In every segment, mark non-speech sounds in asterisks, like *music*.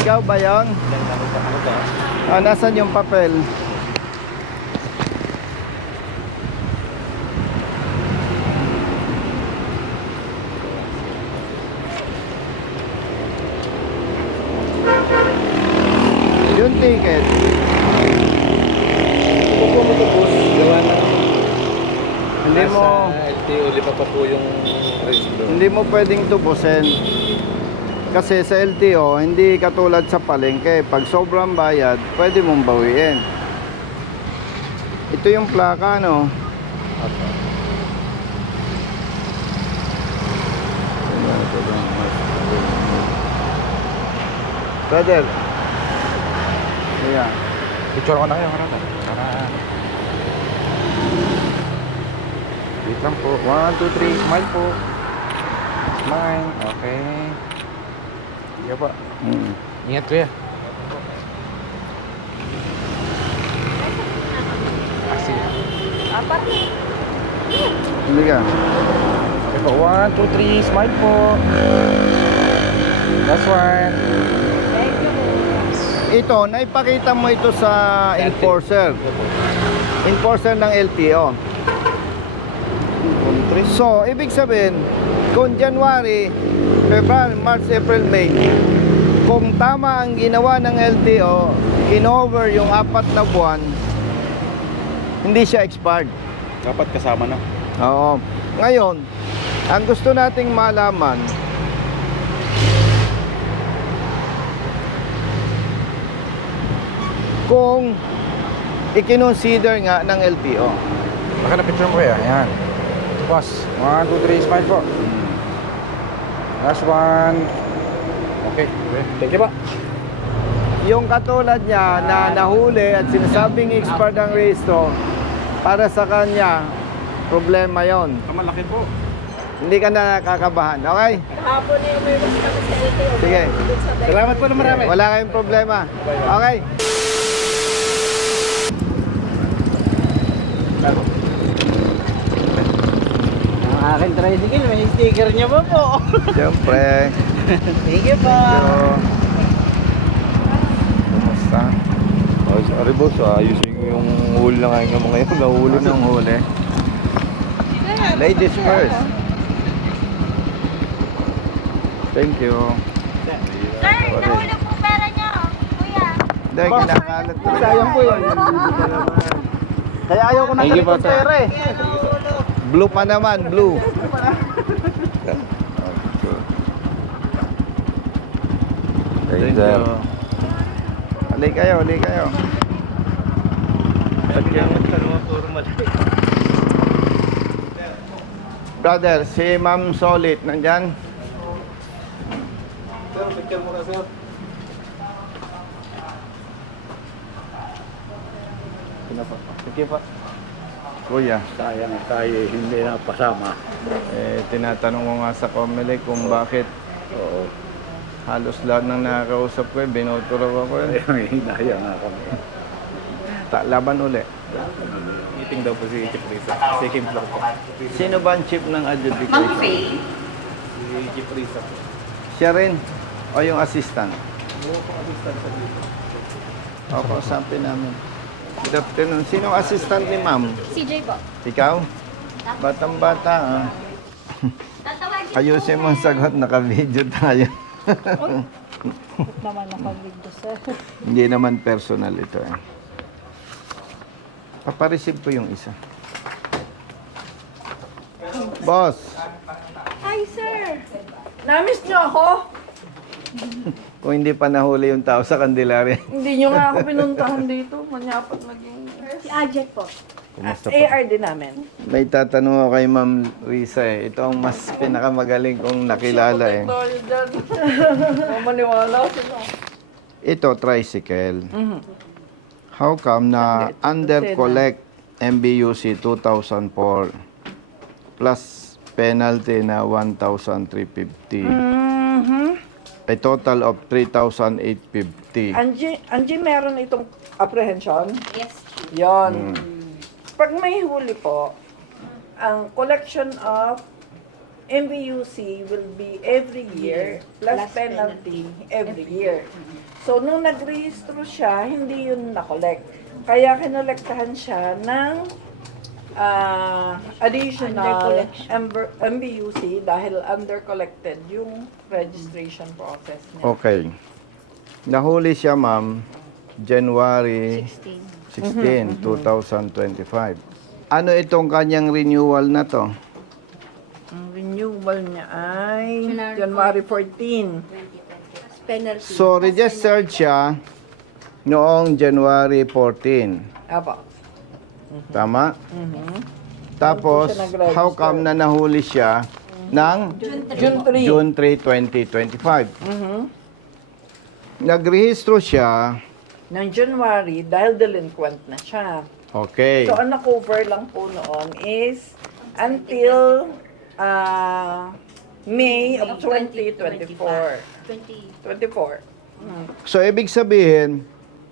Ikaw ba yon? Ah, nasan yung papel? Yung ticket. Kung po mo ito, boss, gawa na. Hindi mo Nasa LTO, lipa pa po yung registro. hindi mo pwedeng tubusin. Kasi sa LTO, hindi katulad sa palengke. Pag sobrang bayad, pwede mong bawiin. Ito yung plaka, no? Brother. Yeah. Picture ko na kayo, Para... Wait lang po. 1, 2, 3. Smile po. Smile. Okay. Sige po. Hmm. Ingat kuya. Sige. Apat. Hindi ka. Okay po. 1, 2, 3. Smile po. Last one. Thank you. Ito, naipakita mo ito sa enforcer. Enforcer ng LTO. So, ibig sabihin, kung January, February, March, April, May, kung tama ang ginawa ng LTO, kinover yung apat na buwan, hindi siya expired. Dapat kasama na. Oo. Ngayon, ang gusto nating malaman, kung ikinonsider nga ng LTO. Baka na picture mo kuya. Ayan. Boss. 1, 2, 3. Smile po. Last one. Okay. okay. Thank you po. Yung katulad niya na nahuli at sinasabing expired ang rehistro, para sa kanya, problema yon. Malaki po. Hindi ka na nakakabahan, okay? Kahapon na yung may mas kami sa LTO. Sige. Salamat po na marami. Wala kayong problema. Okay? Tricycle, may sticker niya pa po. Siyempre. *laughs* Sige po. Medyo... Kumusta? Oh, sorry boss, ayusin ko yung huli na ngayon ng mga yun. *laughs* Nahuli na. Anong huli? Ladies first. Thank you. Sir, nahulog po pera niyo. Kuya. Dahil kinakalat ko. Sayang po yun. Kaya ayaw ko na galit sir. pera eh. Blue pa naman, blue. Thank you, sir. Hali kayo, hali kayo. Brother, si Ma'am Solid, nandyan? Sir, picture mo na sir. Sige pa. Kuya, Sayang tayo hindi na pasama. eh, tinatanong ko nga sa Comelec kung bakit Oo. Halos lahat ng nakakausap ko, eh, binoto raw ako. Eh. Kaya hinaya nga kami. Ta- laban uli. Meeting daw po si Chief Risa. Second floor po. Sino ba ang chief ng adjudication? Si Chief Risa po. Siya rin? O yung assistant? Oo po, assistant sa dito. O, kausapin namin. Good afternoon. Sino ang assistant ni ma'am? CJ po. Ikaw? Batang bata, ah. Tatawagin Ayusin mo ang sagot, naka-video tayo. Naman nakabigdo, sir. Hindi naman personal ito eh. Papareceive ko yung isa. Boss, Hi, sir. Namiss niyo ako? kung hindi pa nahuli yung tao sa Candelaria, Hindi nyo nga ako pinuntahan dito. Manyapag naging... Si Ajek po. Kumusta po? AR din namin. May tatanong ako kay Ma'am Risa eh. Ito ang mas pinakamagaling kong nakilala eh. Tayo dyan. *laughs* Mamaniwala sila. Ito, tricycle. Mhm. How come na under collect MBUC 2004 plus penalty na 1,350 Mhm. a total of 3,850 Angie, Angie, meron itong apprehension. Yes. Yon. Pag may huli po, ang collection of MVUC will be every year plus Plus penalty every year. So, nung nagrehistro siya, hindi yun nakolek. Kaya kinolektahan siya ng ah, additional Under-collection. MB- MVUC dahil under-collected yung registration process niya. Okay. Nahuli siya, ma'am, January 16, 16. 2025. Ano itong kanyang renewal na to? Ang renewal niya ay January January 14. Penalty. So, registered siya noong January 14. Apo. Tama? Mhm. Tapos, Doon po siya how come na nahuli siya ng June 3. June 3, 2025? Mhm. Nagrehistro siya, Ng January dahil delinquent na siya. okay. So, ang na-cover lang po noon is until ah, May of 2024. 20. 24. Mm. So, ibig sabihin,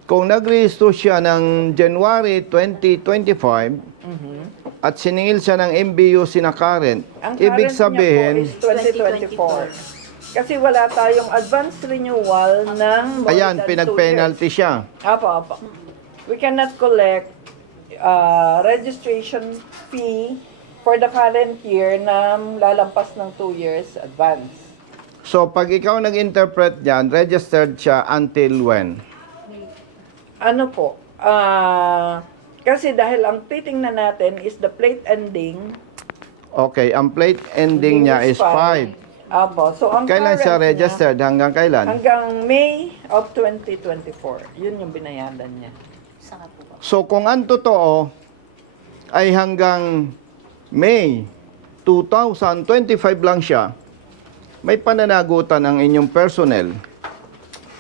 kung nagrehistro siya ng January 2025 Mhm. at siningil siya ng MBU sina current, Ang ibig current sabihin, niya po is 2024. Kasi wala tayong advance renewal ng more ayan, than two pinag-penalty siya. Apo, apo. We cannot collect uh, registration fee for the current year na lalampas ng 2 years advance. So, pag ikaw nag-interpret yan, registered siya until when? Ano po? Ah, kasi dahil ang titingnan natin is the plate ending. Okay, ang plate ending niya is 5. Apo. So, ang Kailan siya current registered? Hanggang kailan? Hanggang May of 2024. Yun yung binayadan niya. Saka po ba? So, kung ang totoo ay hanggang May 2025 lang siya, may pananagutan ang inyong personnel.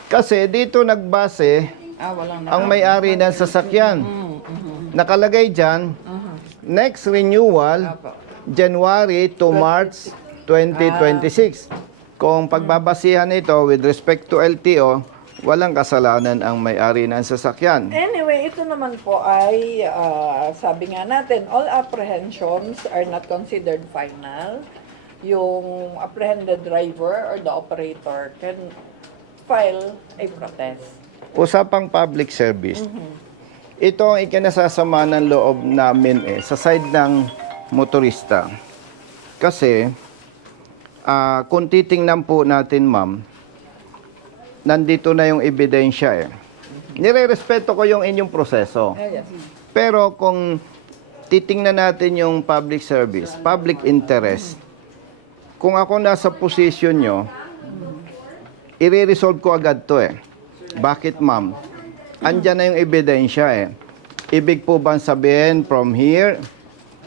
Kasi dito nagbase Ah, walang ang may-ari ng sasakyan. Nakalagay dyan, next renewal, Apo. January to March 2026. Kung pagbabasihan ito with respect to LTO, walang kasalanan ang may-ari ng sasakyan. Anyway, ito naman po ay, ah, sabi nga natin, all apprehensions are not considered final. Yung apprehended driver or the operator can file a protest. Usapang public service. Ito ang ikinasasama ng loob namin eh, sa side ng motorista. Kasi, ah, kung titingnan po natin ma'am, nandito na yung ebidensya eh. Nire-respeto ko yung inyong proseso. Ah. Pero kung titingnan natin yung public service, public interest, kung ako nasa posisyon nyo, i-resolve ko agad to eh. Bakit ma'am? Andyan na yung ebidensya eh. Ibig po bang sabihin from here,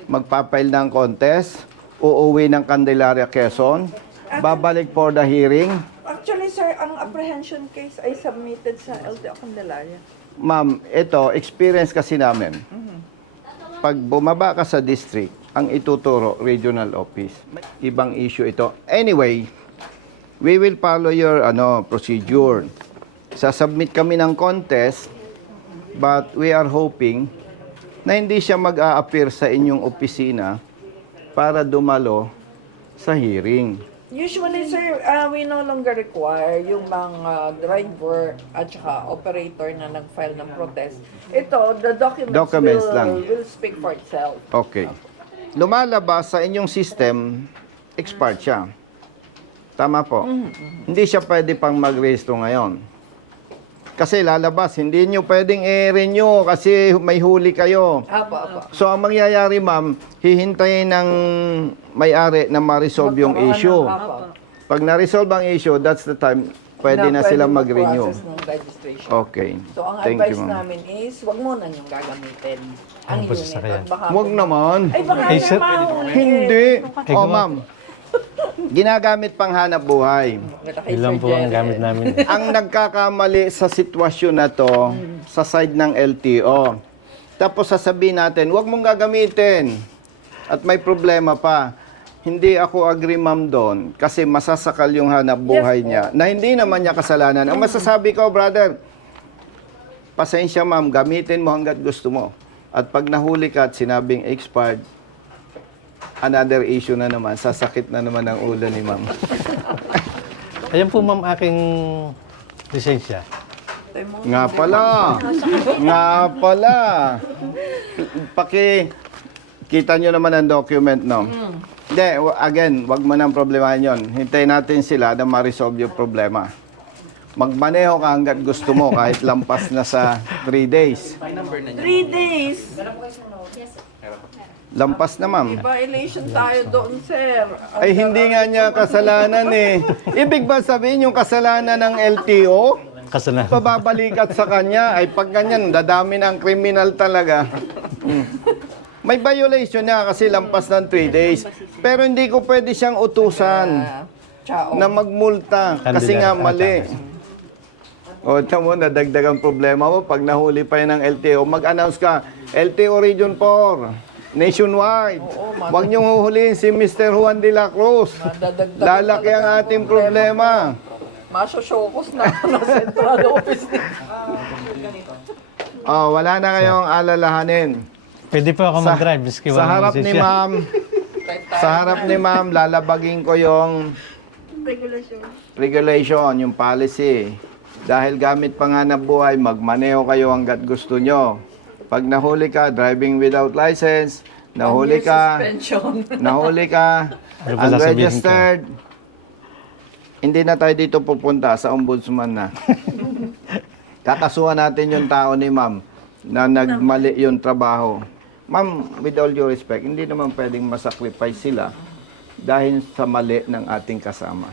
magpapail ng contest, uuwi ng Candelaria, Quezon, babalik for the hearing, Actually, sir, ang apprehension case ay submitted sa LTO Candelaria. Ma'am, ito, experience kasi namin. Pag bumaba ka sa district, ang ituturo, regional office. Ibang issue ito. Anyway, we will follow your ano procedure. Sasubmit kami ng contest, but we are hoping na hindi siya mag-a-appear sa inyong opisina para dumalo sa hearing. Usually, sir, uh, we no longer require yung mga driver at saka operator na nag-file ng protest. Ito, the documents, Documents will, lang. will speak for itself. Okay. Lumalabas sa inyong system, expired siya. Tama po. Hindi siya pwede pang mag-register ngayon. Kasi lalabas, hindi nyo pwedeng i-renew kasi may huli kayo. Apo, apo. So, ang mangyayari, ma'am, hihintayin ng may-ari na ma-resolve yung Magkaroon ng- issue. Apo. Pag na-resolve ang issue, that's the time pwede na, pwede sila mag-process mag-renew. ng registration. Okay. So, ang Thank advice you, ma'am. namin is, wag muna niyong gagamitin ang Ano po unit. sasakyan? At baka Huwag naman. Ay, baka na sir, mahuli. Hindi. Eh, Oh, gawa- ma'am. Ginagamit pang hanap buhay. Ilan po ang gamit namin. *laughs* ang nagkakamali sa sitwasyon na to sa side ng LTO. Tapos sasabihin natin, huwag mong gagamitin. At may problema pa. Hindi ako agree ma'am doon kasi masasakal yung hanap buhay Yes, niya na hindi naman niya kasalanan. Ang masasabi ko, brother, pasensya ma'am, gamitin mo hanggat gusto mo. At pag nahuli ka at sinabing expired, another issue na naman. Sasakit na naman ang ulo ni ma'am. *laughs* Ayan po ma'am aking lisensya. Nga pala. Nga pala. Paki, kita nyo naman ang document, no? Hindi, wa- again, wag mo nang problemahin yon. Hintayin natin sila na ma-resolve yung problema. Magmaneho ka hanggat gusto mo kahit lampas na sa 3 days. Three days. Lampas na, ma'am. Violation tayo doon, sir. Ang Ay, hindi nga niya kasalanan eh. Ibig ba sabihin yung kasalanan ng LTO? Kasalanan. pababalikat sa kanya ay pag ganyan, dadami na ang kriminal talaga. *laughs* May violation na kasi lampas ng 3 days. Pero hindi ko pwede siyang utusan Chao. na magmulta kasi nga mali. O, tamo, nadagdagang problema mo. Pag nahuli pa yan ng LTO, mag-announce ka, LTO Region 4, nationwide. Huwag niyong huhulihin si Mr. Juan de la Cruz. Lalaki ang talaga ating ng problema. Masosyokos na ako ng central office ni Oh, wala na kayong alalahanin. Pwede po ako mag-drive. Miski sa walang harap ni lisensya. ma'am, sa harap ni ma'am, lalabagin ko yung regulation, yung policy. Dahil gamit pa nga na buhay, magmaneho kayo hanggat gusto nyo. Pag nahuli ka, driving without license, nahuli ka, Suspension. *laughs* nahuli ka, Ano unregistered, hindi na tayo dito pupunta sa ombudsman na. *laughs* Kakasuhan natin yung tao ni ma'am na nagmali yung trabaho. Ma'am, with all due respect, hindi naman pwedeng masacrifice sila dahil sa mali ng ating kasama.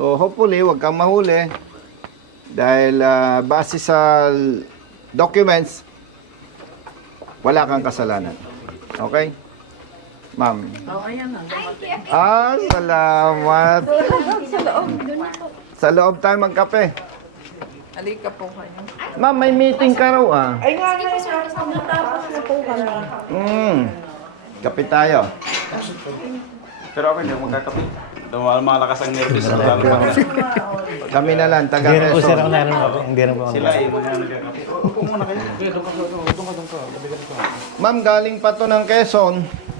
So hopefully, wag kang mahuli dahil ah, base sa documents, wala kang kasalanan. Okay? Ma'am. Oh, ayan na. Ah, salamat. Sa loob. Sa loob tayo magkape. Halika po kayo. Ma'am, may meeting ka raw ah. Ay nga nga. Natapos na po kami. Mm. Kape tayo. Pero ako hindi ako magkakape. Dumal malakas ang nervous lalo pa. Kami na lang, taga Hindi rin po sir ako Quezon. naroon ako. Hindi rin po ako. Sila eh, mga nagkakape. Upo muna kayo. Doon ka, doon ka, doon ka, doon ka. Labigan ko. Ma'am, galing pa to ng Quezon.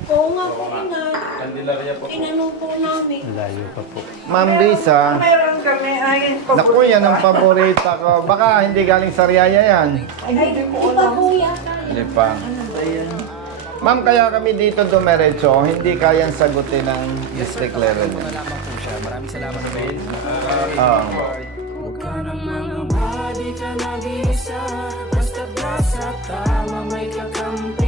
Oo nga po, ina. Candelaria po. Tinanong po namin. Layo pa po. Ma'am Risa. Meron kami ay Naku, yan ang paborita ko. Baka hindi galing sa Riyaya yan. Ay, hindi ko Di pa alam. po yata. Hindi pa. Ma'am, kaya kami dito dumiretso, hindi kayang sagutin ng district level. Maraming salamat, Mel. Huwag ka namang body ka nag-iisa. Basta't nasa tama may kakampi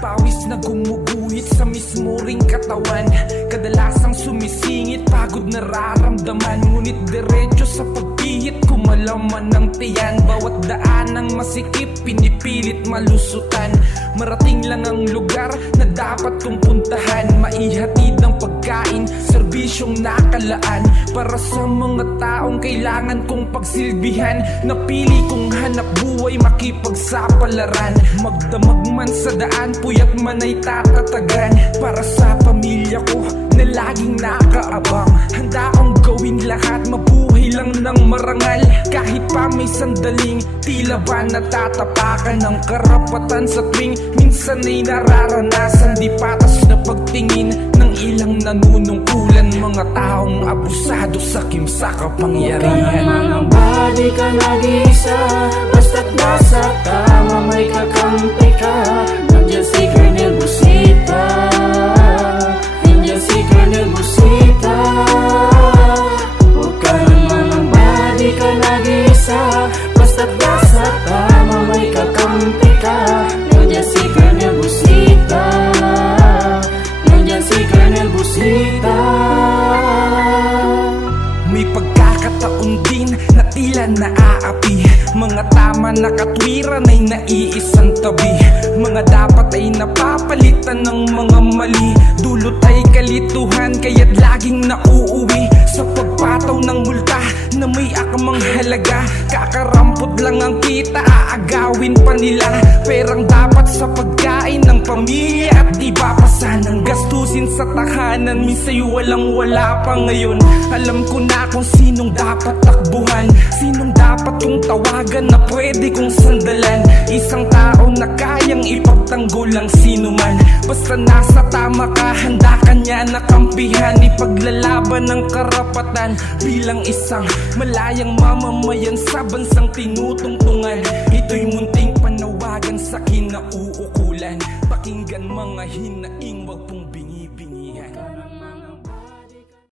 Pawis na gumuguhit sa mismo ring katawan. Kadalasang sumisingit, pagod nararamdaman Ngunit diretso sa pagpihit, kumalaman ng tiyan. Bawat daan ng masikip, pinipilit malusutan. Marating lang ang lugar na dapat kong puntahan. Maihatid ng pagkain, serbisyong nakalaan. Para sa mga taong kailangan kong pagsilbihan Napili kong hanap buhay makipagsapalaran. Magdamag man sa daan, puyat man ay tatatagan. Para sa pamilya ko na laging nakaabang. Handa akong gawin lahat, mabuhay lang ng marangal Kahit pa may sandaling tila ba natatapakan ng karapatan sa tuwing Minsan ay nararanasan di patas na pagtingin ng ilang nanunungkulan Mga taong abusado sa kimsa kapangyarihan Mga body ka nag-iisa Basta't nasa tama may kakampi ka. Nandiyan si Colonel Busita pagkakataon din na tila naaapi Mga tama na katwiran ay naiis lugi Mga dapat ay napapalitan ng mga mali. Dulot ay kalituhan kaya't laging nauuwi. Sa pagpataw ng multa na may akamang halaga Kakarampot lang ang kita, aagawin pa nila. Perang dapat sa pagkain ng pamilya At iba pa sanang gastusin sa tahanan. Minsa'y walang wala pa ngayon. Alam ko na kung sinong dapat takbuhan? Sinong dapat kong tawagan na pwede kong sandalan? Isang tao na kayang ipagtanggol ang sino man Basta nasa tama ka, handa ka niya nakampihan Ipaglalaban ng karapatan bilang isang malayang mamamayan Sa bansang tinutungtungan Ito'y munting panawagan sa kinauukulan Pakinggan mga hinaing wag